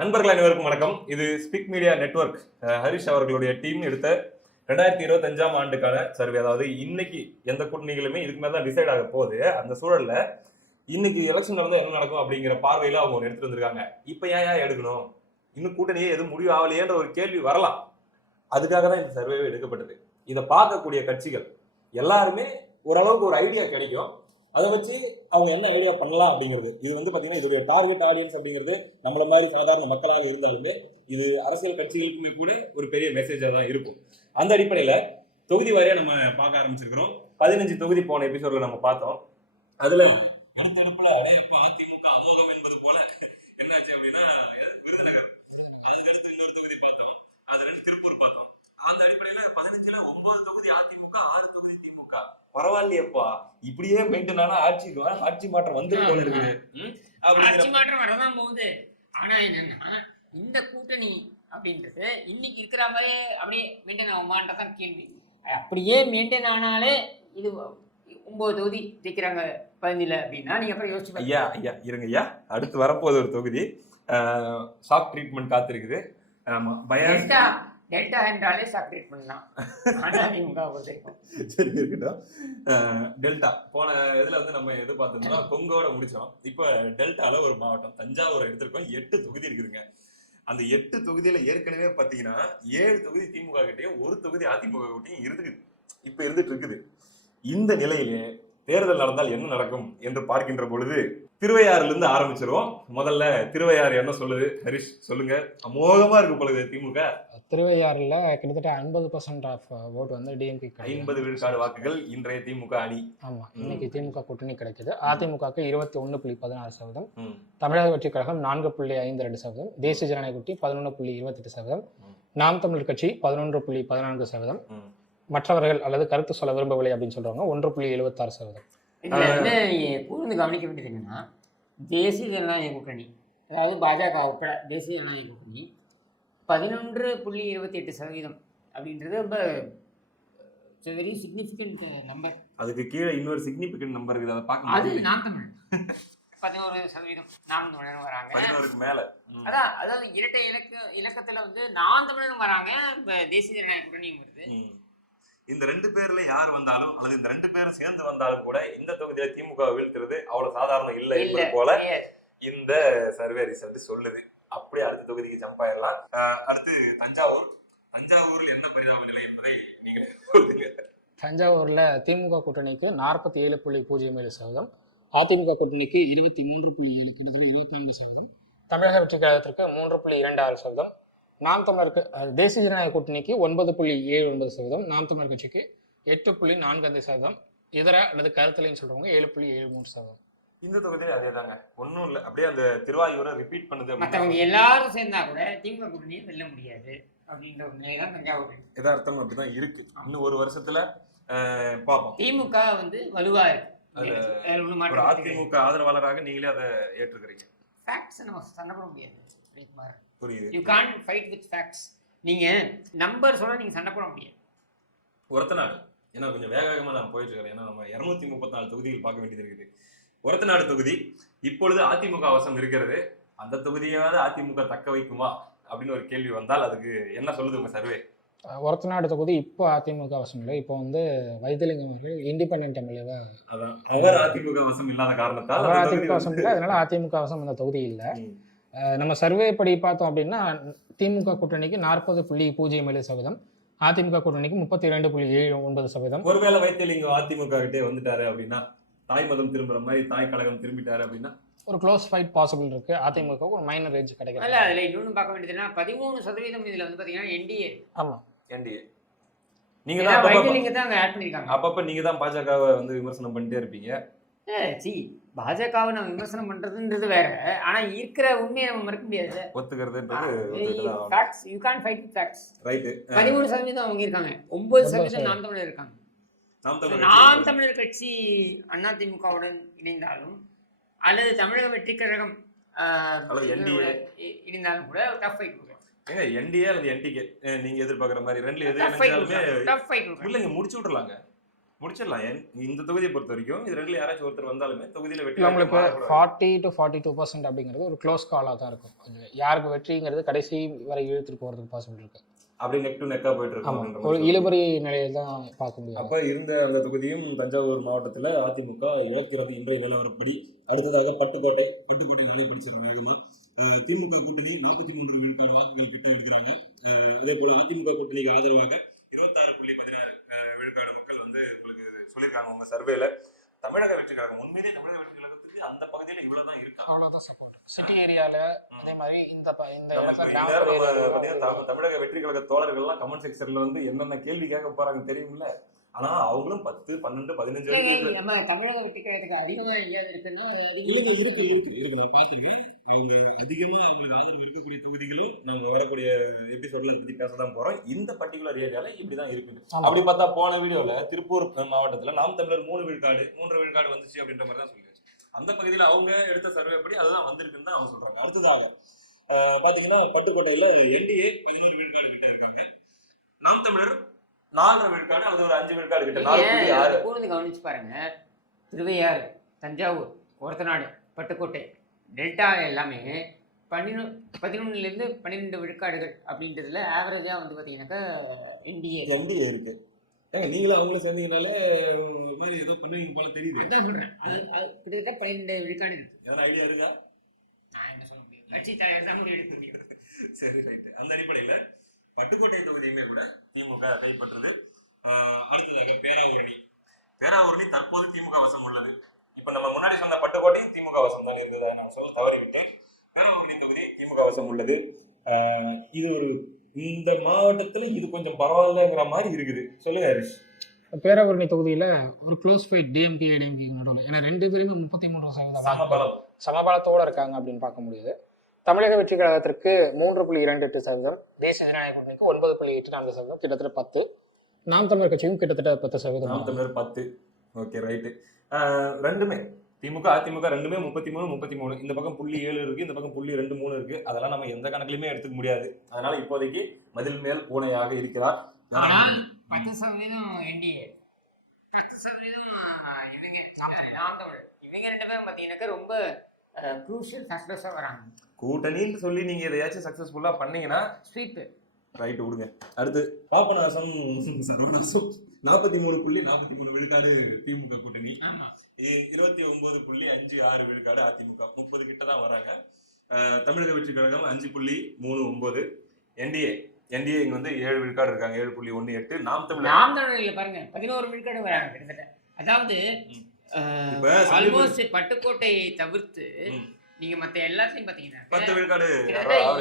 நண்பர்கள் அனைவருக்கும் வணக்கம். இது ஸ்பிக் மீடியா நெட்வொர்க் ஹரிஷ் அவர்களுடைய டீம் எடுத்த 2025ஆம் ஆண்டுக்கான சர்வே. அதாவது இன்னைக்கு எந்த கூட்டணிகளுமே இதுக்கு மேல தான் டிசைட் ஆக போகுது. அந்த சூழல்ல இன்னைக்கு எலெக்ஷன் நடந்தா என்ன நடக்கும் அப்படிங்கிற பார்வையில அவங்க ஒன்று எடுத்துட்டு வந்திருக்காங்க. இப்ப ஏன் எடுக்கணும், இன்னும் கூட்டணியே எதுவும் முடிவு ஆகலையேன்ற ஒரு கேள்வி வரலாம். அதுக்காக தான் இந்த சர்வேவே எடுக்கப்பட்டது. இதை பார்க்கக்கூடிய கட்சிகள் எல்லாருமே ஓரளவுக்கு ஒரு ஐடியா கிடைக்கும். அதை வச்சு அவங்க என்ன ஐடியா பண்ணலாம் அப்படிங்கிறது. இது வந்து பாத்தீங்கன்னா இதோட டார்கெட் ஆடியன்ஸ் அப்படிங்கிறது நம்மள மாதிரி சாதாரண மக்களாக இருந்தாலுமே இது அரசியல் கட்சிகளுக்குமே கூட ஒரு பெரிய மெசேஜா தான் இருக்கும். அந்த அடிப்படையில தொகுதி வாரியா நம்ம பார்க்க ஆரம்பிச்சிருக்கிறோம். 15 தொகுதி போன எபிசோட்ல நம்ம பார்த்தோம். அதுல அடுத்தடுப்புல அதிமுக அமோகம் என்பது போல என்னாச்சு அப்படின்னா விருதுநகர், அதுக்கடுத்து இன்னொரு தொகுதி பார்த்தோம், அதுல திருப்பூர் பார்த்தோம். அந்த அடிப்படையில 15ல 9 தொகுதி அதிமுக, 6 தொகுதி திமுக. பரவாயில்லையப்பா, இப்படியே மெயின்டைன் ஆனா ஆட்சி மாற்றம் வந்து போல இருக்குது. ஆட்சி மாற்றம் வரதான் போகுது. ஆனா என்னன்னா இந்த கூட்டணி அப்படின்றது இன்னைக்கு இருக்கிற மாதிரியே அப்படியே மெயின்டைன் ஆகுமான்றதான் கேள்வி. அப்படியே மெயின்டைன் ஆனாலே இது 9 தொகுதி ஜெயிக்கிறாங்க 15ல அப்படின்னா நீங்க அப்புறம் யோசிச்சு ஐயா இருங்க ஐயா, அடுத்து வரப்போகுது ஒரு தொகுதி. ஷாக் ட்ரீட்மெண்ட் காத்திருக்குது. ஆமா, டெல்டா என்றாலே ஷாக் ட்ரீட்மெண்ட் தான். சரி இருக்கட்டும். டெல்டா போன இதுல வந்து நம்ம எது பார்த்தோம்னா கொங்கோட முடிச்சோம். இப்ப டெல்டால ஒரு மாவட்டம் தஞ்சாவூர் எடுத்திருக்கோம். 8 தொகுதி இருக்குதுங்க. அந்த 8 தொகுதியில ஏற்கனவே பாத்தீங்கன்னா 7 தொகுதி திமுக கிட்டையும் 1 தொகுதி அதிமுக கிட்டையும் இருந்துட்டு இருக்குது. இந்த நிலையிலே தேர்தல் நடந்தால் என்ன நடக்கும் என்று பார்க்கின்ற பொழுது திருவையாறுல இருந்து ஆரம்பிச்சிருவோம். முதல்ல திருவையாறு என்ன சொல்லுது? ஹரிஷ் சொல்லுங்க. அமோகமா இருக்கு பொழுது திமுக. திருவையாறுல கிட்டத்தட்ட 50% ஆஃப் ஓட் வந்து டிஎம்கே, 50 விழுக்காடு வாக்குகள் இன்றைய திமுக அணி. ஆமா, இன்னைக்கு திமுக கூட்டணி கிடைக்குது. அதிமுகக்கு 21.16%, தமிழக வெற்றி கழகம் 4.52%, தேசிய ஜனநாயக கூட்டணி 11.28%, நாம் தமிழர் கட்சி 11.14%, மற்றவர்கள் அல்லது கருத்து சொல்ல விரும்பவில்லை அப்படின்னு சொல்றவங்க 1.76%. இதுல வந்து கூர்ந்து கவனிக்க வேண்டியது என்னன்னா, தேசிய ஜனநாயக கூட்டணி, அதாவது பாஜக உட்பட தேசிய ஜனநாயக கூட்டணி 11.28% அப்படின்றது ரொம்ப வெரி சிக்னிஃபிகண்ட் நம்பர். அதுக்கு கீழே இன்னொரு சிக்னிஃபிகண்ட் நம்பர் இருக்குது, அதை பார்க்க. அது நாம் தமிழ் 11% நாம் தமிழரும் வராங்க. 11க்கு மேல. அதாவது இரட்டை இலக்கத்துல வந்து நாம் தமிழரும் வராங்க, தேசிய ஜனநாயக கூட்டணியும் வருது. இந்த 2 பேர்ல யார் வந்தாலும் அல்லது இந்த 2 பேரும் சேர்ந்து வந்தாலும் கூட இந்த தொகுதியில திமுக வீழ்த்துறது அவ்வளவு சாதாரணம் இல்லை என்பது போல இந்த சர்வே ரிசல்ட் சொல்லுது. அப்படியே அடுத்த தொகுதிக்கு ஜம்ப் ஆயிடலாம். அடுத்து தஞ்சாவூர்ல என்ன பரிதாப நிலை என்பதை நீங்க சொல்லுங்க. தஞ்சாவூர்ல திமுக கூட்டணிக்கு 47.07%, அதிமுக கூட்டணிக்கு 23.7, கிட்டத்தட்ட 24%, தமிழக வெற்றி கழகத்திற்கு 3.26%, நாம் தமிழருக்கு தேசிய ஜனநாயக கூட்டணிக்கு 9.79%, நாம் தமிழர் கட்சிக்கு 8.45%, இதர அல்லது கருத்தலைன்னு சொல்றவங்க 7.73%. இந்த தொகுதியில அதே தாங்க, ஒன்னும் இல்ல, அப்படியே அந்த திருவாயூரை ரிப்பீட் பண்ணுது. மற்றவங்க எல்லாரும் சேர்ந்தா கூட திமுக கூட்டணியை வெல்ல முடியாது அப்படின்ற ஒரு நிலைதான் தஞ்சாவூர் யதார்த்தம் அப்படிதான் இருக்கு. இன்னும் ஒரு வருஷத்துல பாப்போம். திமுக வந்து வலுவா இருக்கு. அதிமுக ஆதரவாளராக நீங்களே அதை ஏற்றுக்கிறீங்க. ஃபேக்ட்ஸ் நம்ம சண்டை போட முடியாது. புரியுது. You can't fight with facts. நீங்க நம்பர் சொல்ல நீங்க சண்டை போட முடியாது. ஒரத்தநாடு, ஏன்னா கொஞ்சம் வேகமா நான் போயிட்டு இருக்கிறேன். ஏன்னா நம்ம 234 தொகுதிகள் பார்க்க வேண்டியது இருக்குது. ஒரத்தநாடு தொகுதி இப்பொழுது அதிமுக வசம் இருக்கிறது. அந்த தொகுதியாவது அதிமுக தக்க வைக்குமா அப்படின்னு ஒரு கேள்வி வந்தால் அதுக்கு என்ன சொல்லுது உங்க சர்வே? ஒரத்தநாடு தொகுதி இப்போ அதிமுக வசம் இல்லை. இப்போ வந்து வைத்திலிங்கம் அவர்கள் இண்டிபெண்டன்ட் எம்எல்ஏவா, அவர் அதிமுக வசம் இல்லாத காரணத்தால் அவர் அதிமுக வசம் இல்லை. அதனால அதிமுக வசம் அந்த தொகுதி இல்லை. நம்ம சர்வே படி பார்த்தோம் அப்படின்னா திமுக கூட்டணிக்கு 40.07%, அதிமுக கூட்டணிக்கு 32.79%. ஒருவேளை வைத்திலிங்கம் அதிமுக கிட்டே வந்துட்டாரு அப்படின்னா, தாய் மதம் திரும்புற மாதிரி தாய் கழகம் திரும்பிட்டாரு அப்படின்னா ஒரு க்ளோஸ் ஃபைட் பாசிபிள் இருக்கு. அதிமுக ஒரு மைனர் ரேஞ்ச் கிடைக்கும். இல்ல அதுல இன்னொன்னு பார்க்க வேண்டியதுன்னா 13% இதுல வந்து பாத்தீங்கன்னா என்டிஏ. ஆமா, என்டிஏ நீங்க தான் ஆட் பண்ணிருக்காங்க. அப்பப்ப நீங்க தான் பாஜகவை வந்து விமர்சனம் பண்ணிட்டே இருப்பீங்க. பாஜகவை நம்ம விமர்சனம் பண்றதுன்றது வேற, ஆனா இருக்கிற உண்மையை நம்ம மறக்க முடியாது. ஒத்துக்கிறதுன்றது facts. You can't fight with facts. Right. 13% அவங்க இருக்காங்க, 9% நாம் தமிழர் இருக்காங்க. நாம் தமிழர் கட்சி அதிமுகவுடன் இணைந்தாலும் அல்லது தமிழக வெற்றி கழகம் இணைந்தாலும் கூட டஃப் ஃபைட் கொடுக்கலாம். ஏங்க என்டிஏ அல்லது என்டிகே நீங்க எதிர்பார்க்குற மாதிரி ரெண்டுல எது இல்லைங்க முடிச்சு விட்டுறலாங்க. முடிச்சிடலாம். இந்த தொகுதியை பொறுத்த வரைக்கும் இது ரெண்டுல யாராச்சும் ஒருத்தர் வந்தாலுமே தொகுதியில வெற்றி இல்லை உங்களுக்கு மாறக்கூடாது. 40 to 42% அப்படிங்கிறது ஒரு க்ளோஸ் காலாக தான் இருக்கும். அது யாருக்கு வெற்றிங்கிறது கடைசி வரை இழுத்துட்டு போகிறதுக்கு பாசிபிள் இருக்கு. அப்படி நெக் டு நெக்கா போயிட்டு ஆமாம், இருக்கு. ஒரு இழுபறி நிலையை தான் பார்க்க முடியும். அப்ப இருந்த அந்த தொகுதியும் தஞ்சாவூர் மாவட்டத்துல அதிமுக இழக்கிறது இன்றைய நிலவரப்படி. அடுத்ததாக பட்டுக்கோட்டை நாளை படிச்சிருக்க வேகமா திமுக கூட்டணி 43 விழுக்காடு வாக்குகள் கிட்ட எடுக்கிறாங்க. அதே போல அதிமுக கூட்டணிக்கு ஆதரவாக 26.16 விழுக்காடு மக்கள் வந்து உங்களுக்கு சொல்லியிருக்காங்க உங்க சர்வேல. தமிழக வெற்றி கழகம் உண்மையிலேயே தமிழக வெற்றி கழகத்துக்கு அந்த பகுதியில இவ்வளவுதான் இருக்கு. அவ்வளோதான் சப்போர்ட் சிட்டி ஏரியாவில். அதே மாதிரி இந்த தமிழக வெற்றி கழக தோழர்கள் எல்லாம் கமெண்ட் செக்ஷன்ல வந்து என்னென்ன கேள்வி கேட்க போறாங்க தெரியுமில்ல. ஆனா அவங்களும் 10, 12, 15 நம்ம தமிழக வெற்றி கழகத்துக்கு அதிகமா எங்கேயாவது இருக்குன்னா இருக்கு நான் பார்த்துருக்கேன். அவங்க அதிகமா அவங்களுக்கு ஆதரவு இருக்கக்கூடிய தொகுதிகளும் நாங்க வரக்கூடிய எபிசோட்ல பத்தி பேசதான் போறோம். இந்த பர்டிகுலர் ஏரியால இப்படிதான் இருக்குது. அப்படி பார்த்தா போன வீடியோல திருப்பூர் மாவட்டத்துல நாம் தமிழர் 3 விழுக்காடு வந்துச்சு அப்படின்ற மாதிரி தான் சொல்லியாச்சு. அந்த பகுதியில அவங்க எடுத்த சர்வே படி அதுதான் வந்திருக்குன்னு தான் அவங்க சொல்றாங்க. அடுத்ததாக பாத்தீங்கன்னா பட்டுக்கோட்டையில என்டிஏ 17 விழுக்காடு கிட்ட இருக்காங்க. நாம் தமிழர் 4 விழுக்காடு அல்லது ஒரு 5 விழுக்காடு கிட்ட 4.6 கூர்ந்து கவனிச்சு பாருங்க. திருவையாறு, தஞ்சாவூர், ஒரத்தநாடு, பட்டுக்கோட்டை, டெல்டா எல்லாமே 11 12 விழுக்காடுகள் அப்படின்றதுல ஆவரேஜா வந்து பாத்தீங்கன்னாக்கா என்டிஏ இருக்கு. நீங்களும் அவங்களும் சேர்ந்தீங்கனாலே ஒரு மாதிரி ஏதோ பண்ணுவீங்க போல தெரியுது. அதான் சொல்றேன். அது கிட்டத்தட்ட 12 விழுக்காடு இருக்கு. ஏதாவது ஐடியா இருக்கா? நான் என்ன சொல்ல முடியும், கட்சி தலைவர் தான் முடிவு எடுக்க முடியும். சரி, ரைட். அந்த அடிப்படையில பட்டுக்கோட்டை தொகுதியுமே கூட திமுக கைப்பற்றது. அடுத்ததாக பேராவூரணி தற்போது திமுக வசம் உள்ளது. இப்ப நம்ம முன்னாடி சொன்ன பட்டுக்கோட்டையும் திமுக வசம் தான் இருந்தது, நான் சொல்ல தவறிவிட்டேன். பேராவூரணி தொகுதி திமுக வசம் உள்ளது. இது ஒரு இந்த மாவட்டத்துல இது கொஞ்சம் பரவாயில்லங்கிற மாதிரி இருக்குது. சொல்லுங்க ஹரிஷ். பேராவூரணி தொகுதியில ஒரு க்ளோஸ் ஃபைட் டிஎம்கே நடுவில். ஏன்னா 2 பேருமே 33% சமபலத்தோட இருக்காங்க அப்படின்னு பார்க்க முடியுது. தமிழக வெற்றி கழகத்திற்கு 3.28%, தேசிய ஜனநாயக கூட்டணிக்கு 9.84%, கிட்டத்தட்ட 10. நாம் தமிழர் கட்சியும் கிட்டத்தட்ட 10%. நாம் தமிழர் 10. Okay, right. ரெண்டுமே திமுக அதிமுக ரெண்டுமே 33. இந்த பக்கம் 0.7 இருக்கு, இந்த பக்கம் 0.23 இருக்கு. அதெல்லாம் நம்ம எந்த கணக்குலயுமே எடுத்துக்க முடியாது. அதனால இப்போதைக்கு மதில் மேல் பூனையாக இருக்கிறார். ஆனால் 10% என்டிஏ, 10% இவங்க நாம் தமிழர். இவங்க 2 பேரும் பாத்தீங்கன்னாக்கா ரொம்ப க்ரூஷியல் சக்சஸா வராங்க. கூட்டணின்னு சொல்லி நீங்க எதையாச்சும் சக்சஸ்ஃபுல்லா பண்ணீங்கன்னா ஸ்வீப் ரைட்டு விடுங்க. அடுத்து பாபநாசம் சர்வநாசம் 43.43 விழுக்காடு திமுக கூட்டணி, 29.56 விழுக்காடு அதிமுக, 30 கிட்ட தான் வராங்க. தமிழக வெற்றி கழகம் 5.39. என்டிஏ இங்க வந்து 7 விழுக்காடு இருக்காங்க, 7.18. நாம் தமிழர் பாருங்க 11 விழுக்காடு வராங்க கிட்டத்தட்ட. அதாவது ஆல்மோஸ்ட் பட்டுக்கோட்டையை தவிர்த்து நீங்க மத்த எல்லாத்தையும் பாத்தீங்கன்னா 10 விழுக்காடு,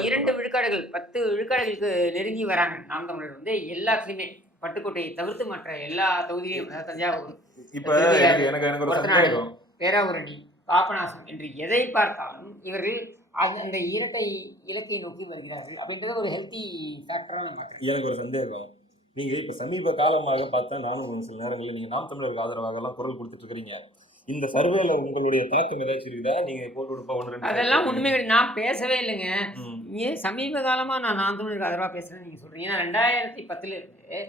2 விழுக்காடுகள் 10 விழுக்காடுகளுக்கு நெருங்கி வராங்க. நாம் தமிழர் வந்து எல்லாத்துலயுமே பட்டுக்கோட்டையை தவிர்த்து மற்ற எல்லா தொகுதியிலும், தஞ்சாவூர், இப்ப எனக்கு ஒரு சந்தேகம், பேராவூரணி, பாபநாசம் என்று எதை பார்த்தாலும் இவர்கள் அந்த இரட்டை இலக்கை நோக்கி வருகிறார்கள் அப்படின்றத ஒரு ஹெல்த்தி ஃபேக்டரா நான் பார்க்கிறேன். எனக்கு ஒரு சந்தேகம். நீங்க இப்ப சமீப காலமாக பார்த்தா நானும் சில நேரங்களில் நீங்க நாம் தமிழருக்கு ஆதரவாக எல்லாம் குரல் கொடுத்துட்டு இருக்கிறீங்க. இந்த சர்வேல உங்களுடைய தாக்கம் ஏதாச்சும் இருக்குதா? நீங்க போட்டு கொடுப்பா 1-2 அதெல்லாம் உண்மைகள் நான் பேசவே இல்லைங்க. ஏன் சமீப காலமா நான் நாம் தமிழருக்கு ஆதரவா பேசுறேன்னு நீங்க சொல்றீங்க. 2010 இருந்து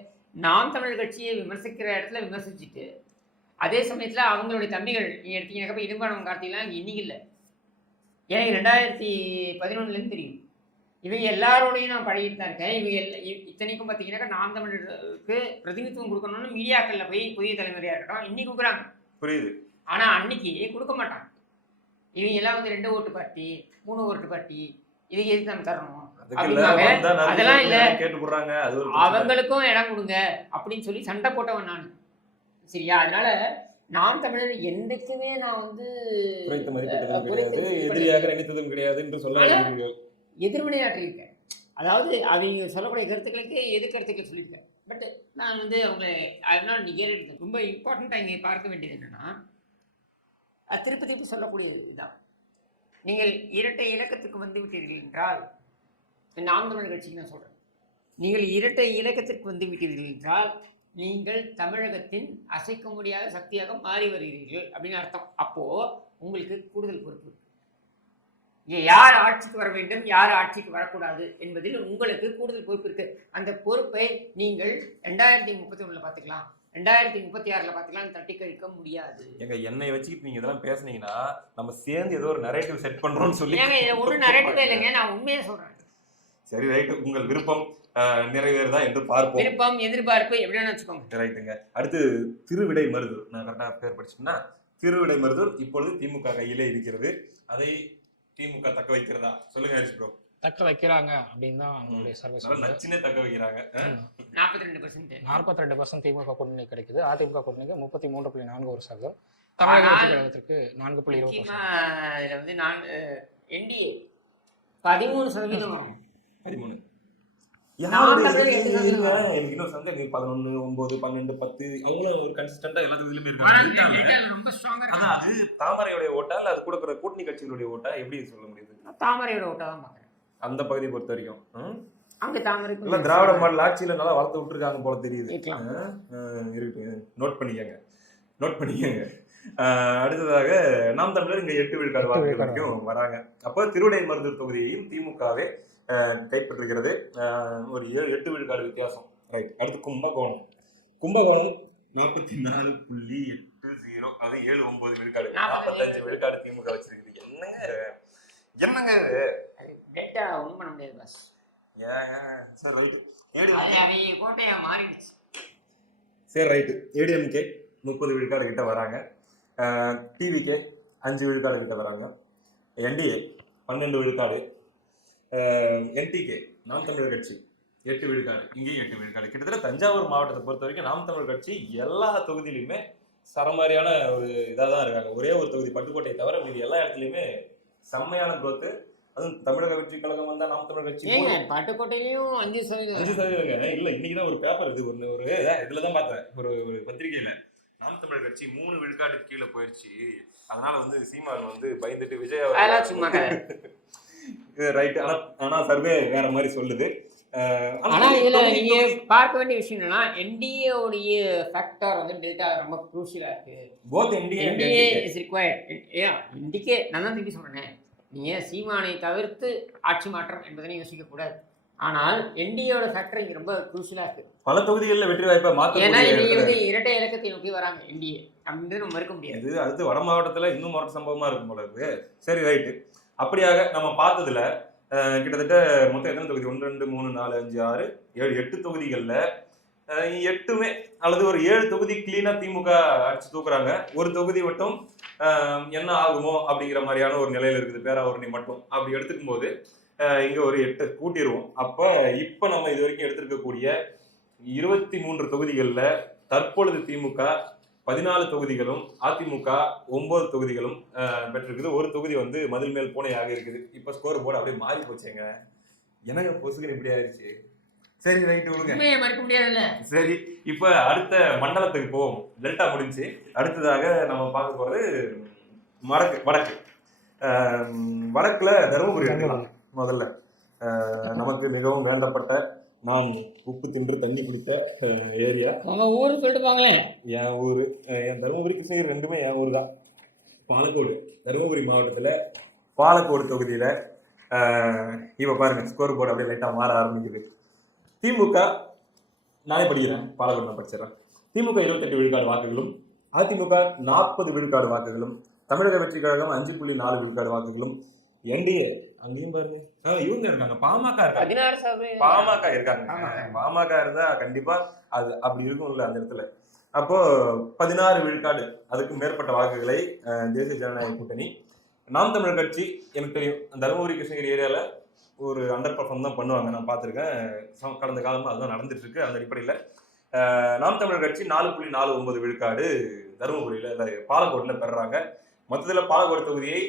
நாம் தமிழர் கட்சியை விமர்சிக்கிற இடத்துல விமர்சிச்சுட்டு அதே சமயத்துல அவங்களுடைய தம்பிகள் நீங்க எடுத்தீங்கன்னாக்கா இடும்பானம் கார்த்திலாம் இன்னைக்கு இல்லை, எனக்கு 2011 தெரியும். இவங்க எல்லாரோடையும் நான் பழகிட்டு தான் இருக்கேன். இவங்க இத்தனைக்கும் பார்த்தீங்கன்னாக்கா நாம் தமிழருக்கு பிரதிநிதித்துவம் கொடுக்கணும்னு மீடியாக்கள்ல போய் புதிய தலைமுறையா இருக்கட்டும் இன்னைக்கு கொடுக்குறாங்க, புரியுது. ஆனா அன்னைக்கு கொடுக்க மாட்டாங்க. இவங்க எல்லாம் வந்து 2 ஓட்டு பார்ட்டி 3 ஓட்டு பார்ட்டி இதுக்கு எதுக்கு நம்ம தரணும் அதெல்லாம் இல்ல, அவங்களுக்கும் இடம் கொடுங்க அப்படின்னு சொல்லி சண்டை போட்டவன் நான். சரியா? அதனால நாம் தமிழர் என்றைக்குமே நான் வந்து எதிர்வினையாற்றிருக்கேன். அதாவது அவங்க சொல்லக்கூடிய கருத்துக்களுக்கு கருத்துக்கள் சொல்லியிருக்கேன். பட் நான் வந்து அவங்களை அதனால நிகழ்த்து ரொம்ப இம்பார்ட்டண்ட்டாக இங்கே பார்க்க வேண்டியது என்னன்னா, திருப்பி சொல்லக்கூடிய இதுதான். நீங்கள் இரட்டை இலக்கத்துக்கு வந்து விட்டீர்கள் என்றால், நாம் தமிழர் கட்சிக்கு நான் சொல்றேன், நீங்கள் இரட்டை இலக்கத்திற்கு வந்து விட்டீர்கள் என்றால் நீங்கள் தமிழகத்தின் அசைக்க முடியாத சக்தியாக மாறி வருகிறீர்கள் அப்படின்னு அர்த்தம். அப்போ உங்களுக்கு கூடுதல் பொறுப்பு. யார் ஆட்சிக்கு வர வேண்டும், யார் ஆட்சிக்கு வரக்கூடாது என்பதில் உங்களுக்கு கூடுதல் பொறுப்பு இருக்கு. அந்த பொறுப்பை நீங்கள் 2031 பார்த்துக்கலாம், 2036 பாத்தீங்கன்னா தட்டி கழிக்க முடியாது. எங்க என்னை வச்சுக்கிட்டு நீங்க இதெல்லாம் பேசுனீங்கன்னா நம்ம சேர்ந்து ஏதோ ஒரு நரேட்டிவ் செட் பண்றோம்னு சொல்லி ஏங்க இது ஒரு நரேட்டிவ் இல்லைங்க, நான் உண்மையை சொல்றேன். சரி ரைட்டு, உங்கள் விருப்பம் நிறைவேறுதா என்று பார்ப்போம். விருப்பம் எதிர்பார்ப்பு எப்படின்னு வச்சுக்கோங்க. ரைட்டுங்க. அடுத்து திருவிடை மருதூர், நான் கரெக்டா பேர் படிச்சேன்னா திருவிடை மருதூர் இப்பொழுது திமுக கையிலே இருக்கிறது. அதை திமுக தக்க வைக்கிறதா? சொல்லுங்க ஹரிஷ் ப்ரோ. தக்க வைக்கிறாங்க அப்படின்னு தான் அவங்களுடைய சர்வே சொல்லுது. நச்சுனே தக்க வைக்கிறாங்க. 42%. 42% திமுக கூட்டணி கிடைக்குது. அதிமுக கூட்டணிக்கு 33.41%. தமிழக வெற்றி கழகத்திற்கு 4.20%. இதுல வந்து நான் என்டிஏ 13% வரும். 13. நான் தமிழக எனக்கு இன்னும் சந்தேகம் 11, 9, 12, 10 அவங்களும் ஒரு கன்சிஸ்டன்டா எல்லா இதுலயுமே இருக்காங்க. ரொம்ப ஸ்ட்ராங்கா அதான் அது தாமரையோட ஓட்டா இல்ல அது கூட இருக்கிற கூட்டணி கட்சிகளுடைய ஓட்டா எப்படி சொல்ல முடியுது? தாமரையோட ஓட்டா தான் பாக்குறேன் அந்த பகுதியை பொறுத்த வரைக்கும். அங்க தாமரை இல்ல திராவிட மாடல் ஆட்சியில நல்லா வளர்த்து விட்டுருக்காங்க போல தெரியுது. இருக்கு, நோட் பண்ணிக்கங்க. அடுத்ததாக நாம் தமிழர் இங்க 8 விழுக்காடு வாக்குகள் வரைக்கும் வராங்க. அப்போ திருவிடை மருதூர் தொகுதியில் திமுகவே கைப்பற்றுகிறது. ஒரு 8 விழுக்காடு வித்தியாசம். ரைட். அடுத்து கும்பகோணம் 44.80, அது 7-9 விழுக்காடு, 45 விழுக்காடு திமுக வச்சிருக்குது. என்னங்க டேட்டா ஒன்றும் பண்ண முடியாது பாஸ். Sir right. அவங்க கோட்டையா மாறிடுச்சு. சரி ரைட்டு. ஏடிஎம்கே 30 விழுக்காடு கிட்ட வராங்க. டிவிகே 5 விழுக்காடு கிட்ட வராங்க. என்டிஏ 12 விழுக்காடு. என்டிகே நாம் தமிழர் கட்சி 8 விழுக்காடு, இங்கேயும் 8 விழுக்காடு. கிட்டத்தட்ட தஞ்சாவூர் மாவட்டத்தை பொறுத்த வரைக்கும் நாம் தமிழர் கட்சி எல்லா தொகுதியிலுமே சரமாரியான ஒரு இதாக தான் இருக்காங்க. ஒரே ஒரு தொகுதி பட்டுக்கோட்டையை தவிர மீதி எல்லா இடத்துலையுமே செம்மையான growth. அதுவும் தமிழக வெற்றி கழகம் வந்தா நாம் தமிழர் கட்சி பட்டுக்கோட்டையிலையும் 5% இல்ல. இன்னைக்குதான் ஒரு பேப்பர் இது ஒரு இதுலதான் பார்த்தேன், ஒரு பத்திரிகையில நாம் தமிழர் கட்சி 3 விழுக்காடு கீழே போயிடுச்சு. அதனால வந்து சீமான் வந்து பயந்துட்டு விஜய் ரைட். ஆனா சர்வே வேற மாதிரி சொல்லுது. ஆனா இதுல நீங்க பார்க்க வேண்டிய விஷயம் என்னன்னா என்டிஏ உடைய ஃபேக்டர் வந்து டேட்டா ரொம்ப குரூஷியலா இருக்கு. Both NDA is required. NDA நான் தான் திருப்பி சொல்றேன், நீங்க சீமானை தவிர்த்து ஆட்சி மாற்றம் என்பதை யோசிக்க கூடாது. ஆனால் என்டிஏவோட ஃபேக்டர் இங்க ரொம்ப குரூஷியலா இருக்கு. பல தொகுதிகளில் வெற்றி வாய்ப்பை மாற்ற, ஏன்னா நீங்க வந்து இரட்டை இலக்கத்தை நோக்கி வராங்க என்டிஏ அப்படின்னு நம்ம மறுக்க முடியாது. அடுத்து வட மாவட்டத்துல இன்னும் மொரட்டு சம்பவமா இருக்கும் போல இருக்கு. சரி ரைட்டு. அப்படியாக நம்ம பார்த்ததுல கிட்டத்தட்ட மொத்தம் எத்தனை தொகுதி? 1, 2, 3, 4, 5, 6, 7, 8 தொகுதிகள்ல 8மே அல்லது ஒரு 7 தொகுதி கிளீனா திமுக அடிச்சு தூக்குறாங்க. ஒரு தொகுதி மட்டும் என்ன ஆகுமோ அப்படிங்கிற மாதிரியான ஒரு நிலையில இருக்குது, பேராவூரணி மட்டும். அப்படி எடுத்துக்கும் போது இங்க ஒரு 8 கூட்டிடுவோம். அப்ப இப்ப நம்ம இது வரைக்கும் எடுத்திருக்கக்கூடிய 23 தொகுதிகள்ல தற்பொழுது திமுக 14 தொகுதிகளும் அதிமுக 9 தொகுதிகளும் பெற்றிருக்குது. ஒரு தொகுதி வந்து மதில் மேல் பூனையாக இருக்குது. இப்ப ஸ்கோர் போர்டு அப்படியே மாறி போச்சுங்க. எனக்கு பொசுக்கு இப்படி ஆயிடுச்சு. சரி ரைட்டு விடுங்க, மறுக்க முடியாதுல்ல. சரி இப்ப அடுத்த மண்டலத்துக்கு போவோம். டெல்டா முடிஞ்சு அடுத்ததாக நம்ம பார்க்க போறது வடக்கு. வடக்குல தருமபுரி எடுக்கலாம். முதல்ல நமக்கு மிகவும் வேண்டப்பட்ட, நாம் உப்பு தின்று தண்ணி குடித்த ஏரியா. நம்ம ஊரு சொல்லிட்டு போங்களேன். என் ஊரு, என் தருமபுரி கிருஷ்ணகிரி ரெண்டுமே என் ஊர் தான். பாலக்கோடு, தருமபுரி மாவட்டத்துல பாலக்கோடு தொகுதியில இப்ப பாருங்க ஸ்கோர் போர்டு அப்படியே லைட்டா மாற ஆரம்பிக்குது. திமுக, நானே படிக்கிறேன், பாலக்கோடு நான் படிச்சிடறேன். திமுக 28 விழுக்காடு வாக்குகளும், அதிமுக 40 விழுக்காடு வாக்குகளும், தமிழக வெற்றி கழகம் 5.4 விழுக்காடு வாக்குகளும், என்டிஏ அங்கேயும் பாருங்க இவங்க இருக்காங்க, பாமக இருக்காங்க. பாமக இருந்தா கண்டிப்பா அது அப்படி இருக்கும்ல அந்த இடத்துல. அப்போ 16 விழுக்காடு, அதுக்கு மேற்பட்ட வாக்குகளை தேசிய ஜனநாயக கூட்டணி. நாம் தமிழர் கட்சி எனக்கு தெரியும் தருமபுரி கிருஷ்ணகிரி ஏரியால ஒரு அண்டர் பர்ஃபார்ம் தான் பண்ணுவாங்க, நான் பார்த்துருக்கேன். கடந்த காலமாக அதுதான் நடந்துட்டு இருக்கு. அந்த அடிப்படையில் நாம் தமிழர் கட்சி 4.49 விழுக்காடு தருமபுரியில பாலக்கோட்டில் பெறுறாங்க. மொத்தத்தில் பாலக்கோடு தொகுதியை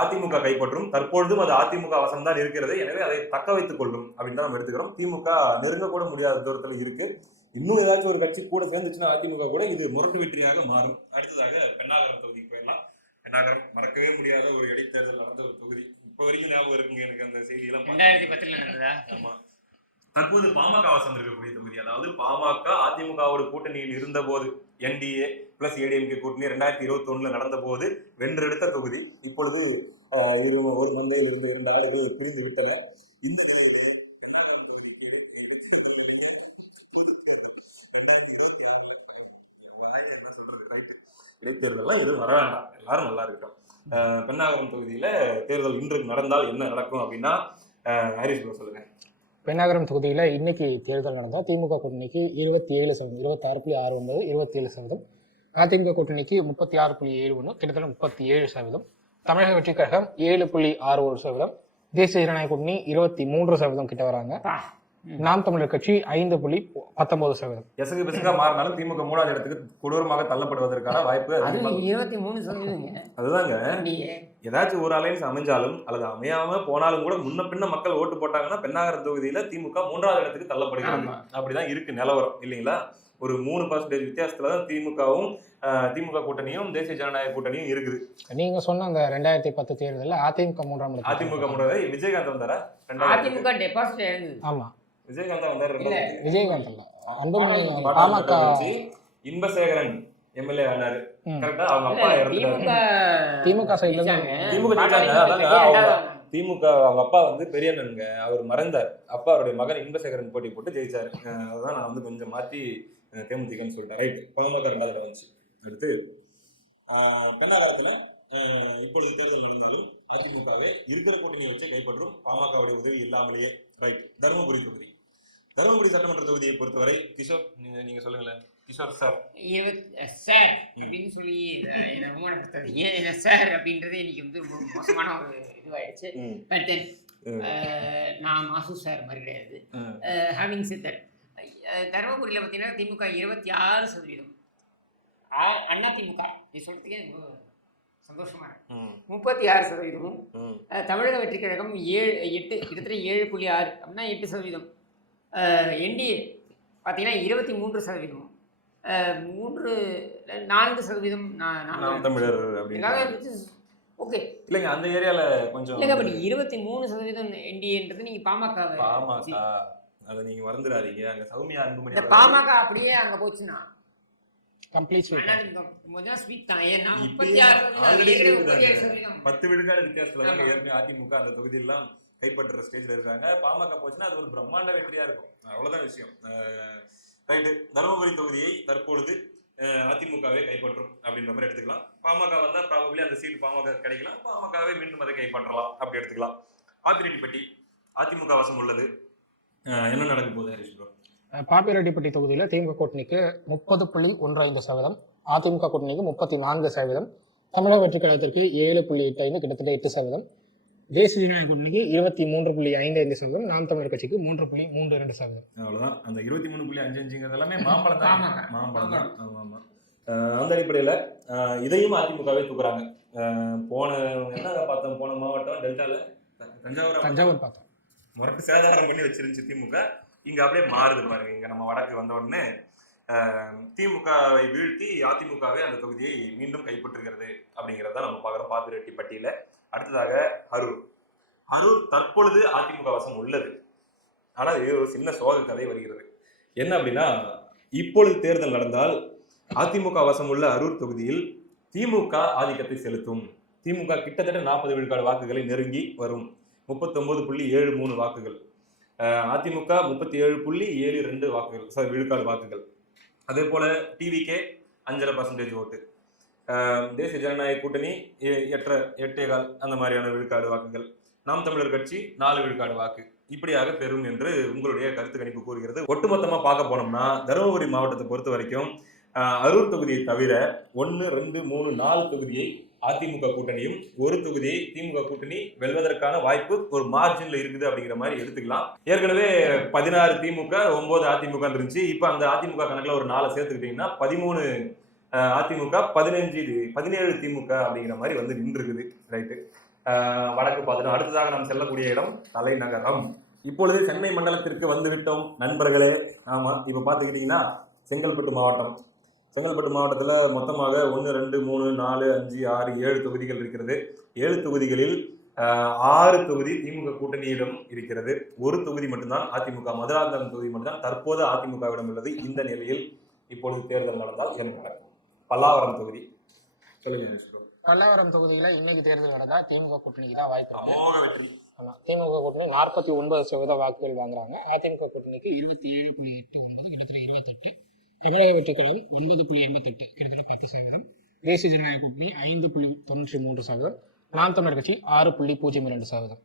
அதிமுக கைப்பற்றும். தற்பொழுதும் அது அதிமுக வசம் தான் இருக்கிறது. எனவே அதை தக்க வைத்துக் கொள்ளும் அப்படின்னு தான் நம்ம எடுத்துக்கிறோம். திமுக நெருங்க கூட முடியாத தூரத்துல இருக்கு. இன்னும் ஏதாச்சும் ஒரு கட்சி கூட சேர்ந்துச்சுன்னா அதிமுக கூட இது முரட்டு வெற்றியாக மாறும். அடுத்ததாக பெண்ணாகரம் தொகுதிக்கு போயிடலாம். பெண்ணாகரம் மறக்கவே முடியாத ஒரு இடைத்தேர்தல் நடந்த ஒரு தொகுதி. இப்போ வரைக்கும் ஞாபகம் இருக்குங்க எனக்கு அந்த செய்தியெல்லாம். 2010 நடந்ததா? ஆமா. தற்போது பாமக வசம் இருக்கக்கூடிய தொகுதி, அதாவது பாமக அதிமுகவோட கூட்டணியில் இருந்த போது என்டிஏ பிளஸ் ஏடிஎம்கே கூட்டணி 2021 நடந்த போது வென்றெடுத்த தொகுதி. இப்பொழுது ஒரு மந்தையில் இருந்து 2 ஆடுகள் பிரிந்து விட்டன. இந்த நிலையிலே 2026 இடைத்தேர்தல்லாம் எதுவும் வர வேண்டாம், எல்லாரும் நல்லா இருக்கட்டும். பென்னாகரம் தொகுதியில தேர்தல் இன்றைக்கு நடந்தால் என்ன நடக்கும் அப்படின்னா ஹரிஷ் ப்ரோ சொல்லுங்க. பென்னாகரம் தொகுதியில் இன்னைக்கு தேர்தல் நடந்தால் திமுக கூட்டணிக்கு 27%, 26.69, 27%. அதிமுக கூட்டணிக்கு 36.71, கிட்டத்தட்ட 37%. தமிழக வெற்றிக் கழகம் 7.61%. தேசிய ஜனநாயக கூட்டணி 23% கிட்ட வராங்க. நாம் தமிழர் கட்சி 5.19%. எசகு பெசகா மாறினாலும் திமுக 3வது இடத்துக்கு கொடூரமாக தள்ளப்படுவதற்கான வாய்ப்பு அதிகமா இருக்கு. 23%. அதுதாங்க, ஏதாச்சும் ஒரு அலைன்ஸ் அமைஞ்சாலும் அல்லது அமையாம போனாலும் கூட முன்ன பின்ன மக்கள் ஓட்டு போட்டாங்கன்னா பென்னாகரம் தொகுதியில திமுக 3வது இடத்துக்கு தள்ளப்படுகிறது. அப்படிதான் இருக்கு நிலவரம் இல்லைங்களா? ஒரு 3% வித்தியாசத்துல தான் திமுக கூட்டணியும் தேசிய ஜனநாயக கூட்டணியும் இருக்குது. நீங்க சொன்ன அந்த 2010 தேர்தலில் அதிமுக 3ஆம் இடத்துல, அதிமுக 3வது விஜயகாந்த் வந்தாரா? அதிமுக டெபாசிட் இழந்தது. ஆமா, விஜயகாந்த் வந்தாரு. விஜயகாந்த் இல்ல, அன்புமணி பாமக இன்பசேகரன் எம்எல்ஏ ஆனாரு. கரெக்டா? அவங்க அப்பா இறந்துட்டாரு. திமுக சைடுல திமுக அவங்க அப்பா வந்து பெரியண்ணனுங்க, அவர் மறைந்தார். அப்பா அவருடைய மகன் இன்பசேகரன் போட்டி போட்டு ஜெயிச்சாரு. அதான் நான் வந்து கொஞ்சம் மாத்தி தேமுதிகன்னு சொல்லிட்டேன். ரைட், பாமக 2வது வந்துச்சு. அடுத்து பெண்ணாகரத்துல இப்பொழுது தேர்தல் நடந்தாலும் அதிமுகவே இருக்கிற கூட்டணியை வச்சு கைப்பற்றும், பாமகவுடைய உதவி இல்லாமலேயே. ரைட், தருமபுரி தொகுதி. தருமபுரி சட்டமன்ற தொகுதியை பொறுத்தவரை கிஷோர் நீங்க சொல்லுங்களேன். கிஷோர் சார் சார் அப்படின்னு சொல்லி என்னை அவமானப்படுத்தாதீங்க. என்ன சார் அப்படின்றது இன்னைக்கு வந்து ரொம்ப மோசமான ஒரு இதுவாயிடுச்சு. பட் தென் நான் மாசு சார் மாதிரி கிடையாது. ஹேவிங் செட் தட், தருமபுரியில் பார்த்தீங்கன்னா திமுக 26%, அண்ணா திமுக இது சொல்றதுக்கே சந்தோஷமா இருக்கு 36%. தமிழக வெற்றி கழகம் 8, கிட்டத்தட்ட 7.6 அப்படின்னா 8%. என்டிஏ பார்த்தீங்கன்னா 23%, 4% நாம் தமிழர் அப்படின்னு. ஓகே இல்லைங்க, அந்த ஏரியால கொஞ்சம் இல்லைங்க. பட் 23% என்டிஏன்றது நீங்க பாமக அதை நீங்க மறந்துடாதீங்க. அங்க சௌமியா அன்புமணி இந்த பாமக அப்படியே அங்க போச்சுன்னா கம்ப்ளீட் ஸ்வீட் தான். ஏன்னா 10 விழுக்காடு வித்தியாசத்துல தான் ஏற்கனவே அதிமுக அந்த தொகுதியெல்லாம் கைப்பற்றுற ஸ்டேஜ்ல இருக்காங்க. பாமக போச்சுன்னா அது ஒரு பிரம்மாண்ட வெற்றியா இருக்கும். அவ்வளவுதான் விஷயம். ரைட்டு, தருமபுரி தொகுதியை தற்பொழுது அதிமுகவே கைப்பற்றும் அப்படின்ற மாதிரி எடுத்துக்கலாம். பாமக வந்தா ப்ராபபிலி அந்த சீட் பாமக கிடைக்கலாம், பாமகவே மீண்டும் அதை கைப்பற்றலாம் அப்படி எடுத்துக்கலாம். பாப்பிரெட்டிப்பட்டி அதிமுக வசம் உள்ளது. என்ன நடக்க போகுது ஹரிஷ் ப்ரோ? பாப்பிரெட்டிப்பட்டி தொகுதியில திமுக கூட்டணிக்கு 30.15%, அதிமுக கூட்டணிக்கு 34%, தமிழக வெற்றி கழகத்திற்கு 7.85, கிட்டத்தட்ட 8%, தேசிய ஜனநாயக கூட்டணிக்கு 23.55%, நாம் தமிழர் கட்சிக்கு 3.32%. அவ்வளவுதான். அந்த 23.55 எல்லாமே மாம்பழம் தான். மாம்பழம் தான். ஆமா. அந்த அடிப்படையில இதையும் அதிமுகவே தூக்குறாங்க. போன என்ன பார்த்தோம், போன மாவட்டம் டெல்டால தஞ்சாவூர் பார்த்தோம், முரட்டு சேதாரம் பண்ணி வச்சிருந்துச்சு திமுக. இங்க அப்படியே மாறுது பாருங்க. இங்க நம்ம வடக்கு வந்த உடனே திமுகவை வீழ்த்தி அதிமுகவே அந்த தொகுதியை மீண்டும் கைப்பற்றுகிறது அப்படிங்கிறத நம்ம பார்க்குறோம் பாப்பிரெட்டிப்பட்டியில. அடுத்ததாக அரூர் தற்பொழுது அதிமுக வசம் உள்ளது. ஆனால் இது ஒரு சின்ன சோக கதை வருகிறது. என்ன அப்படின்னா, இப்பொழுது தேர்தல் நடந்தால் அதிமுக வசம் உள்ள அரூர் தொகுதியில் திமுக ஆதிக்கத்தை செலுத்தும். திமுக கிட்டத்தட்ட 40 விழுக்காடு வாக்குகளை நெருங்கி வரும். 39.73 வாக்குகள். அதிமுக 37.72 வாக்குகள், விழுக்காடு வாக்குகள். அதே போல டிவிகே 5.5% ஓட்டு. தேசிய ஜனநாயக கூட்டணி 8.25 அந்த மாதிரியான விழுக்காடு வாக்குகள். நாம் தமிழர் கட்சி 4 விழுக்காடு வாக்கு இப்படியாக பெறும் என்று உங்களுடைய கருத்து கணிப்பு கூறுகிறது. ஒட்டுமொத்தமா பார்க்க போனோம்னா தருமபுரி மாவட்டத்தை பொறுத்த வரைக்கும் அரூர் தொகுதியை தவிர 1, 2, 3, 4 தொகுதியை அதிமுக கூட்டணியும், ஒரு தொகுதியை திமுக கூட்டணி வெல்வதற்கான வாய்ப்பு ஒரு மார்ஜின்ல இருக்குது அப்படிங்கிற மாதிரி எடுத்துக்கலாம். ஏற்கனவே 16 திமுக 9 அதிமுக இருந்துச்சு. இப்ப அந்த அதிமுக கணக்குல ஒரு 4 சேர்த்துக்கிட்டீங்கன்னா 13 அதிமுக, 17 திமுக அப்படிங்கிற மாதிரி வந்து நின்று இருக்குது. ரைட்டு, வடக்கு பார்த்துட்டோம். அடுத்ததாக நாம் செல்லக்கூடிய இடம் தலைநகரம். இப்பொழுது சென்னை மண்டலத்திற்கு வந்து விட்டோம் நண்பர்களே. ஆமா, இப்ப பாத்துக்கிட்டீங்கன்னா செங்கல்பட்டு மாவட்டம். செங்கல்பட்டு மாவட்டத்தில் மொத்தமாக 1, 2, 3, 4, 5, 6, 7 தொகுதிகள் இருக்கிறது. 7 தொகுதிகளில் 6 தொகுதி திமுக கூட்டணியிடம் இருக்கிறது. ஒரு தொகுதி மட்டும்தான் அதிமுக, மதுராந்தகம் தொகுதி மட்டும்தான் தற்போது அதிமுகவிடம் உள்ளது. இந்த நிலையில் இப்பொழுது தேர்தல் நடந்தால் என்ன நடக்கும்? பல்லாவரம் தொகுதி சொல்லுங்க. பல்லாவரம் தொகுதியில இன்னைக்கு தேர்தல் நடந்தா திமுக கூட்டணிக்கு தான் வாய்ப்பு. அமோக வெற்றி. ஆமா, திமுக கூட்டணி 49% வாக்குகள் வாங்குறாங்க. அதிமுக கூட்டணிக்கு 27.89, கிட்டத்தட்ட 28. தமிழக வெற்றி கழகம் 9.88, கிட்டத்தட்ட 10%. தேசிய ஜனநாயக கூட்டணி 5.93%, நாம் தமிழர் கட்சி 6.02%.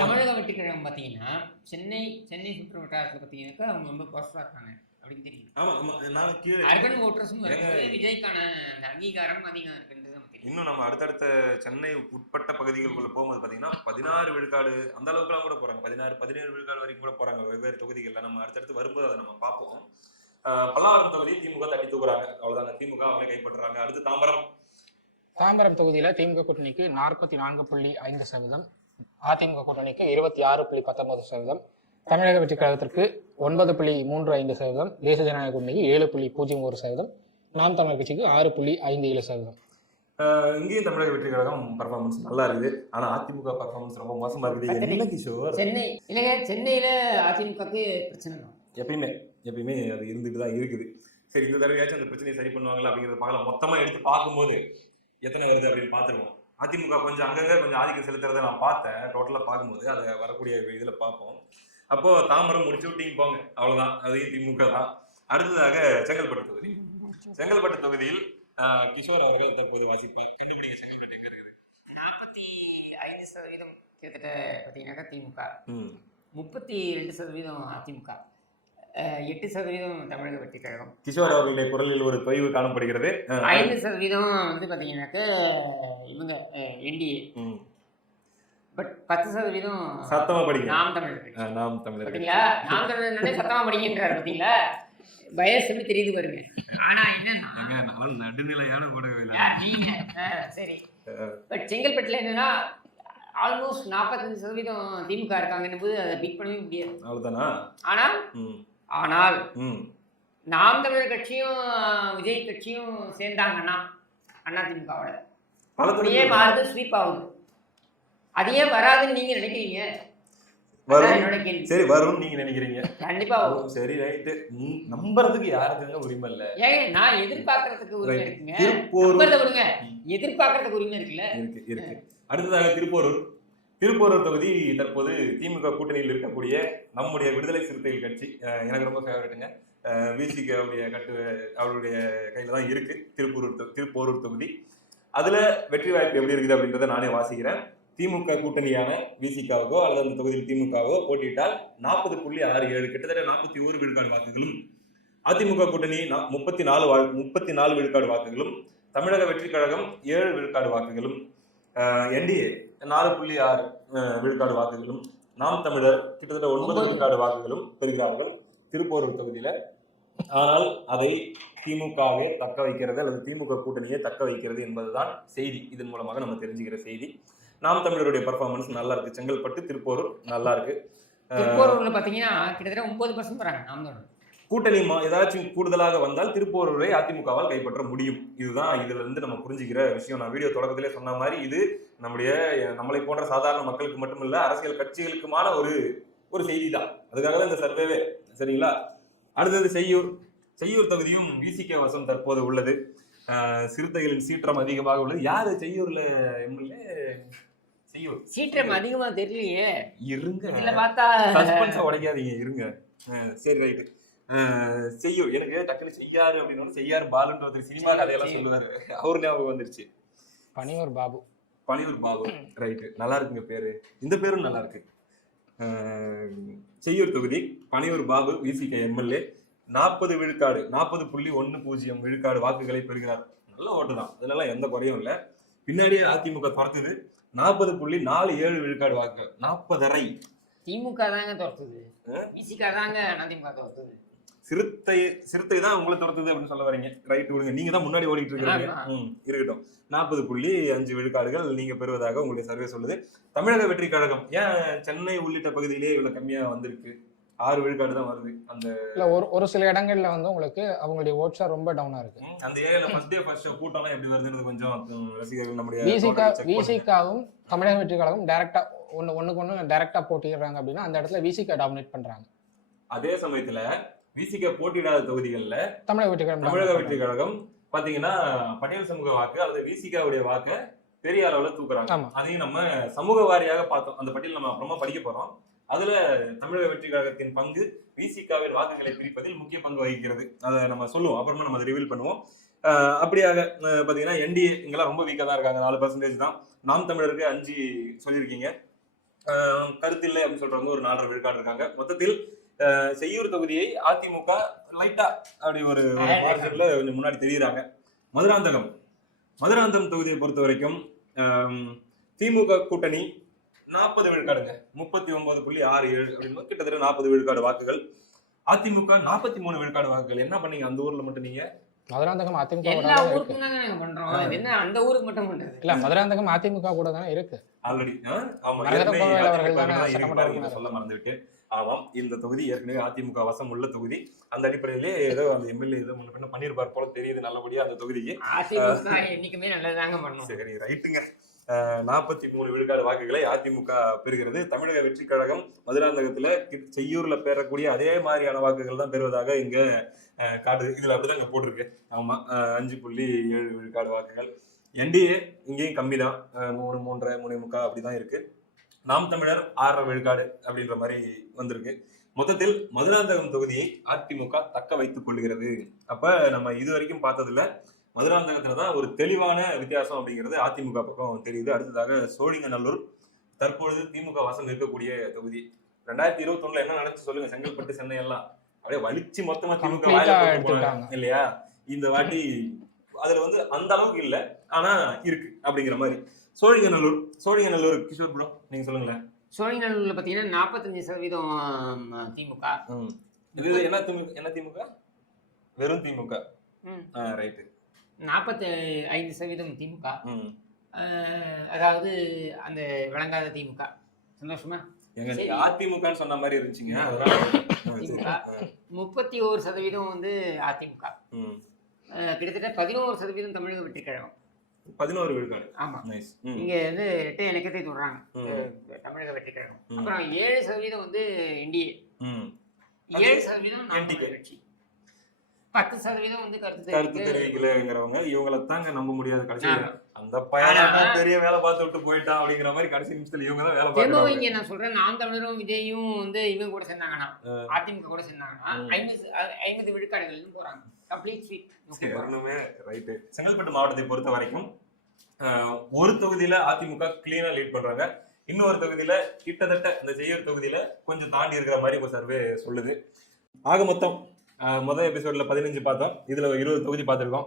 தமிழக வெற்றி கழகம் பார்த்தீங்கன்னா சென்னை சுற்று வட்டாரத்தில் பார்த்தீங்கன்னாக்கா அவங்க ரொம்ப பவர்ஃபுல்லாக இருக்காங்க அப்படின்னு தெரியும். ஆமா ஆமா, நான் கீழே அர்பன் ஓட்டர்ஸும் விஜய்க்கான அந்த அங்கீகாரம் அதிகம் இருக்குன்றது நமக்கு தெரியும். இன்னும் நம்ம அடுத்தடுத்த சென்னை உட்பட்ட பகுதிகளுக்குள்ள போகும்போது பாத்தீங்கன்னா 16 விழுக்காடு அந்த அளவுக்குலாம் கூட போறாங்க, 16-17 விழுக்காடு வரைக்கும் கூட போறாங்க வெவ்வேறு தொகுதிகள்ல. நம்ம அடுத்தடுத்து வரும்போது அதை நம்ம பார்ப்போம். பல்லாவரம் தொகுதி திமுக தட்டி தூக்குறாங்க, அவ்வளவுதாங்க. திமுக அவங்களே கைப்பற்றுறாங்க. அடுத்து தாம்பரம் தொகுதியில திமுக கூட்டணிக்கு 44.5%, அதிமுக கூட்டணிக்கு 26.19%, தமிழக வெற்றி கழகத்திற்கு 9.35%, தேசிய ஜனநாயக கூட்டணிக்கு 7.01%, நாம் தமிழர் கட்சிக்கு 6.57%. இங்கேயும் தமிழக வெற்றி கழகம் பர்ஃபார்மன்ஸ் நல்லா இருக்குது. ஆனா அதிமுக பர்ஃபார்மன்ஸ் ரொம்ப மோசமா இருக்குது. என்ன கிஷோர்? சென்னையில அதிமுகக்கு பிரச்சனை தான் எப்பயுமே அது இருந்துட்டு தான் இருக்குது. சரி, இந்த தடவையாச்சும் அந்த பிரச்சனையை சரி பண்ணுவாங்களா அப்படிங்கிறத பார்க்கலாம். மொத்தமா எடுத்து பார்க்கும்போது எத்தனை வருது அப்படின்னு பார்த்துருவோம். அதிமுக கொஞ்சம் அங்கங்க கொஞ்சம் ஆதிக்கம் செலுத்துறதை நான் பார்த்தேன். டோட்டலா பார்க்கும்போது அதை வரக்கூடிய இதுல பார்ப்போம். அப்போ தாம்பரம் முடிச்சு விட்டீங்க போங்க, அவ்வளவுதான். அதையும் திமுக தான். அடுத்ததாக செங்கல்பட்டு தொகுதியில் கிஷோர் அவர்கள் தற்போது வாசிப்பார். கண்டுபிடிக்க செங்கல்பட்டு எங்க இருக்குது? 45% கிட்டத்தட்ட பார்த்தீங்கன்னாக்கா திமுக, 32% அதிமுக, 8% தமிழக வெற்றி கழகம். கிஷோர் அவர்களுடைய குரலில் ஒரு தொய்வு காணப்படுகிறது. 5% வந்து பார்த்தீங்கன்னாக்கா இவங்க என்டிஏ. பட் 10% சத்தமா படிங்க. நாம் தமிழர். நாம் தமிழர் பார்த்தீங்களா? நாம் தமிழர் சத்தமா படிக்கின்றார். பார்த்தீங்களா? வயசு எப்படி தெரியுது பாருங்க. ஆனா என்னன்னா நடுநிலையான ஊடகம். சரி, பட் செங்கல்பட்டுல என்னன்னா ஆல்மோஸ்ட் 45% திமுக இருக்காங்கன்னு போது அதை பிக் பண்ணவே முடியாது. அவ்வளவுதானா? ஆனால் நாம் தமிழர் கட்சியும் விஜய் கட்சியும் சேர்ந்தாங்கன்னா அதிமுகவோட அப்படியே மாறுது, ஸ்வீப் ஆகுது. அதையே வராதுன்னு நீங்க நினைக்கிறீங்க? சரி, வரும் நீங்க நினைக்கிறீங்க. கண்டிப்பா வரும். சரி, ரைட்டு. நம்புறதுக்கு யாருக்குங்க உரிமை இல்ல? ஏங்க, நான் எதிர்பார்க்கறதுக்கு உரிமை இருக்குங்க. நம்பறத விடுங்க, எதிர்பார்க்கறதுக்கு உரிமை இருக்குல்ல? இருக்கு. அடுத்ததாக திருப்பூரூர் தொகுதி தற்போது திமுக கூட்டணியில் இருக்கக்கூடிய நம்முடைய விடுதலை சிறுத்தைகள் கட்சி, எனக்கு ரொம்ப ஃபேவரட்டுங்க. விசிக அவருடைய கையில தான் இருக்கு திருப்போரூர் தொகுதி. அதுல வெற்றி வாய்ப்பு எப்படி இருக்குது அப்படின்றத நானே வாசிக்கிறேன். திமுக கூட்டணியான விசிகாவுக்கோ அல்லது அந்த தொகுதியில் திமுகவோ போட்டியிட்டால் 40.67, கிட்டத்தட்ட 41 விழுக்காடு வாக்குகளும், அதிமுக கூட்டணி 34 விழுக்காடு வாக்குகளும், தமிழக வெற்றி கழகம் 7 விழுக்காடு வாக்குகளும், என்டிஏ 4.6 விழுக்காடு வாக்குகளும், நாம் தமிழர் கிட்டத்தட்ட 9 விழுக்காடு வாக்குகளும் பெறுகிறார்கள் திருப்போரூர் தொகுதியில. ஆனால் அதை திமுகவே தக்க வைக்கிறது அல்லது திமுக கூட்டணியை தக்க வைக்கிறது என்பதுதான் செய்தி. இதன் மூலமாக நம்ம தெரிஞ்சுக்கிற செய்தி. நாம் தமிழருடைய பர்ஃபார்மன்ஸ் நல்லா இருக்கு. செங்கல்பட்டு, திருப்போரூர் நல்லா இருக்கு. திருப்போரூர்ல பாத்தீங்கன்னா கிட்டத்தட்ட 9% வராங்க நாம் தமிழர் கூட்டணி. ஏதாச்சும் கூடுதலாக வந்தால் திருப்போரூரை அதிமுகவால் கைப்பற்ற முடியும். இதுதான் இதுல இருந்து நம்ம புரிஞ்சுக்கிற விஷயம். நான் வீடியோ தொடக்கத்திலே சொன்ன மாதிரி இது நம்மளை போன்ற சாதாரண மக்களுக்கு மட்டுமில்ல, அரசியல் கட்சிகளுக்குமான ஒரு செய்தி தான். அதுக்காக தான் இந்த சர்வேவே. சரிங்களா? அடுத்தது செய்யூர் தொகுதியும் விசிக வசம் தற்போது உள்ளது. சிறுத்தைகளின் சீற்றம் அதிகமாக உள்ளது. யாரு செய்யூர்ல எம்எல்ஏ? சீற்றம் அதிகமா தெரியலையே. இருங்க, இதுல பார்த்தா சஸ்பென்ஸ உடைக்காதீங்க, இருங்க. சரி, ரைட்டு. செய்யூர் எனக்கு டக்குனு செய்யாரு அப்படின்னு செய்யாரு பாலுன்ற ஒரு சினிமா கதையெல்லாம் சொல்லுவாரு, அவரு ஞாபகம் வந்துருச்சு. பனியூர் பாபு. ரைட்டு, நல்லா இருக்குங்க பேரு. இந்த பேரும் நல்லா இருக்கு. செய்யூர் தொகுதி பனியூர் பாபு விசிக எம்எல்ஏ 40 விழுக்காடு 40.10 விழுக்காடு வாக்குகளை பெறுகிறார். நல்ல ஓட்டு தான், அதனால எந்த குறையும் இல்லை. பின்னாடியே அதிமுக துரத்துது 40.47 விழுக்காடு வாக்கு. 40.5 திமுக தாங்க துரத்துது, விசிக தாங்க அதிமுக துரத்துது. சிறுத்தை தான் உங்களை துரத்துது அப்படின்னு சொல்ல வரீங்க. ரைட், விடுங்க. நீங்க தான் முன்னாடி ஓடிட்டு இருக்கீங்க. இருக்கட்டும். 40.5 விழுக்காடுகள் நீங்க பெறுவதாக உங்களுடைய சர்வே சொல்லுது. தமிழக வெற்றி கழகம் ஏன் சென்னை உள்ளிட்ட பகுதியிலேயே இவ்வளவு கம்மியா வந்திருக்கு? 6 விழுக்காடு தான் வருது. அந்த ஒரு சில இடங்கள்ல வந்து உங்களுக்கு அவங்களுடைய ஓட்ஸா ரொம்ப டவுனா இருக்கு. அந்த ஏரியால ஃபர்ஸ்ட் டே ஃபர்ஸ்ட் ஷோ கூட்டம்லாம் எப்படி வருதுன்றது கொஞ்சம் ரசிகர்கள் நம்முடைய விசிகாவும் தமிழக வெற்றி கழகம் டைரக்டா ஒண்ணுக்கு டைரக்டா போட்டிடுறாங்க அப்படின்னா அந்த இடத்துல விசிகா டாமினேட் பண்றாங்க. அதே சமயத்துல விசிக போட்டியிடாத தொகுதிகள்ல தமிழக வெற்றி கழகம் பாத்தீங்கன்னா பட்டியல் சமூக வாக்கு அல்லது விசிகாவுடைய வாக்கு பெரிய அளவுல தூக்குறாங்க. அதையும் நம்ம சமூக வாரியாக பார்த்தோம். அந்த பட்டியல் நம்ம அப்புறமா படிக்க போறோம். அதுல தமிழக வெற்றி கழகத்தின் பங்கு விசிகாவின் வாக்குகளை பிரிப்பதில் முக்கிய பங்கு வகிக்கிறது. அதை நம்ம சொல்லுவோம், அப்புறமா நம்ம அதை ரிவீல் பண்ணுவோம். அப்படியாக பாத்தீங்கன்னா என்டிஏ இங்கெல்லாம் ரொம்ப வீக்கா தான் இருக்காங்க, 4% தான். நாம் தமிழருக்கு 5 சொல்லியிருக்கீங்க. கருத்தில்லை அப்படின்னு சொல்றவங்க ஒரு 4.5 விழுக்காடு இருக்காங்க. மொத்தத்தில் செய்யூர் தொகுதியை அதிமுக லைட்டா அப்படி ஒரு மார்ஜின்ல கொஞ்சம் முன்னாடி தெரியுறாங்க. மதுராந்தகம் தொகுதியை பொறுத்த வரைக்கும் திமுக கூட்டணி 40 விழுக்காடுங்க, 39.67 அப்படின்னு கிட்டத்தட்ட 40 விழுக்காடு வாக்குகள். அதிமுக 43 விழுக்காடு வாக்குகள். என்ன பண்ணீங்க அந்த ஊர்ல மட்டும் நீங்க? மதுராந்தகம் அதிமுக எல்லா ஊருக்கும் தாங்க நாங்க பண்றோம். இது என்ன அந்த ஊருக்கு மட்டும் பண்றது? இல்ல, மதுராந்தகம் அதிமுக கூட தானே இருக்கு ஆல்ரெடி. ஆமா, சொல்ல மறந்துவிட்டு. ஆமாம், இந்த தொகுதி ஏற்கனவே அதிமுக வசம் உள்ள தொகுதி. அந்த அடிப்படையிலே ஏதோ அந்த எம்எல்ஏ ஏதோ முன்ன பின்ன பண்ணிருப்பார் போல தெரியுது நல்லபடியா அந்த தொகுதிக்கு. அதிமுக என்னைக்குமே நல்லதாங்க பண்ணும். சரி, ரைட்டுங்க. 43 விழுக்காடு வாக்குகளை அதிமுக பெறுகிறது. தமிழக வெற்றி கழகம் மதுராந்தகத்துல செய்யூர்ல பெறக்கூடிய அதே மாதிரியான வாக்குகள் தான் பெறுவதாக இங்க காட்டுது. இதுல அப்படிதான் இங்க போட்டிருக்கு. ஆமா, 5.7 விழுக்காடு வாக்குகள். என்டிஏ இங்கேயும் கம்மி தான், 3, 3.5, 3.25 அப்படிதான் இருக்கு. நாம் தமிழர் 6.5 விழுக்காடு அப்படின்ற மாதிரி வந்திருக்கு. மொத்தத்தில் மதுராந்தகம் தொகுதியை அதிமுக தக்க வைத்துக் கொள்கிறது. அப்ப நம்ம இது வரைக்கும் பார்த்ததுல மதுராந்தகத்துலதான் ஒரு தெளிவான வித்தியாசம் அப்படிங்கிறது அதிமுக பக்கம் தெரியுது. அடுத்ததாக சோழிங்கநல்லூர் தற்பொழுது திமுக வசம் இருக்கக்கூடிய தொகுதி. 2021 என்ன நடந்துச்சு சொல்லுங்க? செங்கல்பட்டு, சென்னை எல்லாம் அப்படியே வலிச்சு மொத்தமா திமுக இல்லையா? இந்த வாட்டி அதுல அந்த அளவுக்கு இல்ல, ஆனா இருக்கு அப்படிங்கிற மாதிரி. சோழிங்கநல்லூர் கிஷோர் ப்ரோ நீங்க சொல்லுங்களேன். சோழிங்கநல்லூர்ல பாத்தீங்கன்னா 45% திமுக. இது என்ன திமுக? வெறும் திமுக. ரைட்டு. 45% திமுக. அதாவது அந்த விளங்காத திமுக. சந்தோஷமா? அதிமுக சொன்ன மாதிரி இருந்துச்சுங்க. 31% அதிமுக. கிட்டத்தட்ட 11% தமிழக வெற்றி கழகம். 11 விழுக்காடு. ஆமா, இங்க இரட்டை இலக்கத்தை சொல்றாங்க தமிழக வெற்றி கழகம். அப்புறம் 7% என்டிஏ, 7% நாம் கட்சி, 10% கருத்து தெரிவிக்கலங்கிறவங்க. இவங்களை தாங்க நம்ப முடியாது. கடைசியில அந்த பையன் பெரிய வேலை பார்த்து விட்டு போயிட்டான் அப்படிங்கிற மாதிரி கடைசி நிமிஷத்துல இவங்க தான் வேலை பார்க்கறாங்க. நான் சொல்றேன், நாம் தமிழரும் விஜயும் இவங்க கூட சேர்ந்தாங்கன்னா, அதிமுக கூட சேர்ந்தாங்கன்னா 50 விழுக்காடுகள் போறாங்க. Complete sweet. ரைட்டு. செங்கல்பட்டு மாவட்டத்தை பொறுத்த வரைக்கும் ஒரு தொகுதியில அதிமுக கிளீனா லீட் பண்றாங்க. இன்னொரு தொகுதியில கிட்டத்தட்ட இந்த செய்யூர் தொகுதியில கொஞ்சம் தாண்டி இருக்கிற மாதிரி ஒரு சர்வே சொல்லுது. ஆக மொத்தம் முதல் எபிசோட்ல 15 பார்த்தோம், இதுல 20 தொகுதி பார்த்திருக்கோம்.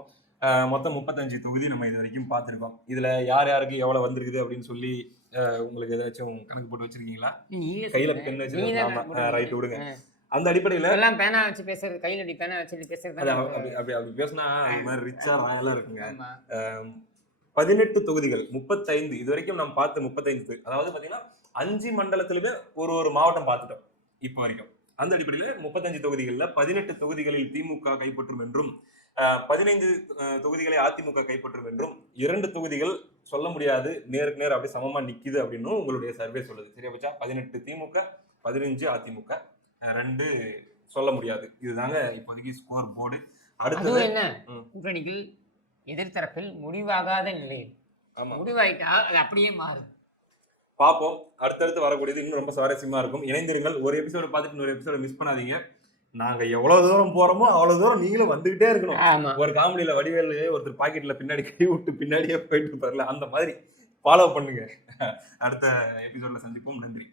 மொத்தம் 35 தொகுதி நம்ம இது வரைக்கும் பார்த்திருக்கோம். இதுல யார் யாருக்கு எவ்வளவு வந்திருக்குது அப்படின்னு சொல்லி உங்களுக்கு ஏதாச்சும் கணக்கு போட்டு வச்சிருக்கீங்களா? கையில பெண் வச்சிருக்கீங்களா? ரைட், விடுங்க. அந்த அடிப்படையில எல்லாம் பேனா வச்சு பேசுறது, கையில பேனா வச்சு பேசுறது, அப்படி பேசினா இது மாதிரி ரிச்சா ராயெல்லாம் இருக்குங்க. 18 தொகுதிகள், 35 இது வரைக்கும் நம்ம பார்த்த 35, அதாவது பாத்தீங்கன்னா 5 மண்டலத்திலுமே ஒரு மாவட்டம் பார்த்துட்டோம் இப்ப வரைக்கும். அந்த அடிப்படையில 35 தொகுதிகள்ல 18 தொகுதிகளில் திமுக கைப்பற்றும் என்றும் 15 தொகுதிகளை அதிமுக கைப்பற்றும் என்றும் 2 தொகுதிகள் சொல்ல முடியாது, நேருக்கு நேர் அப்படி சமமா நிக்குது அப்படின்னு உங்களுடைய சர்வே சொல்லுது. சரியா பச்சா? 18 திமுக, 15 அதிமுக, 2 சொல்ல முடியாது. இதுதாங்க இப்போதைக்கு ஸ்கோர் போர்டு. அடுத்தது என்ன, கூட்டணிகள் எதிர்த்தரப்பில் முடிவாகாத நிலையில் முடிவாயிட்டா அது அப்படியே மாறும். பார்ப்போம். அடுத்தடுத்து வரக்கூடியது இன்னும் ரொம்ப சுவாரஸ்யமா இருக்கும். இணைந்திருங்கள். ஒரு எபிசோடு பார்த்துட்டு இன்னொரு எபிசோட மிஸ் பண்ணாதீங்க. நாங்க எவ்வளவு தூரம் போறோமோ அவ்வளவு தூரம் நீங்களும் வந்துகிட்டே இருக்கணும். ஒரு காமெடியில வடிவேலு ஒருத்தர் பாக்கெட்ல பின்னாடி கை விட்டு பின்னாடியே போயிட்டு இருப்பார்ல, அந்த மாதிரி ஃபாலோ பண்ணுங்க. அடுத்த எபிசோட்ல சந்திப்போம். நன்றி.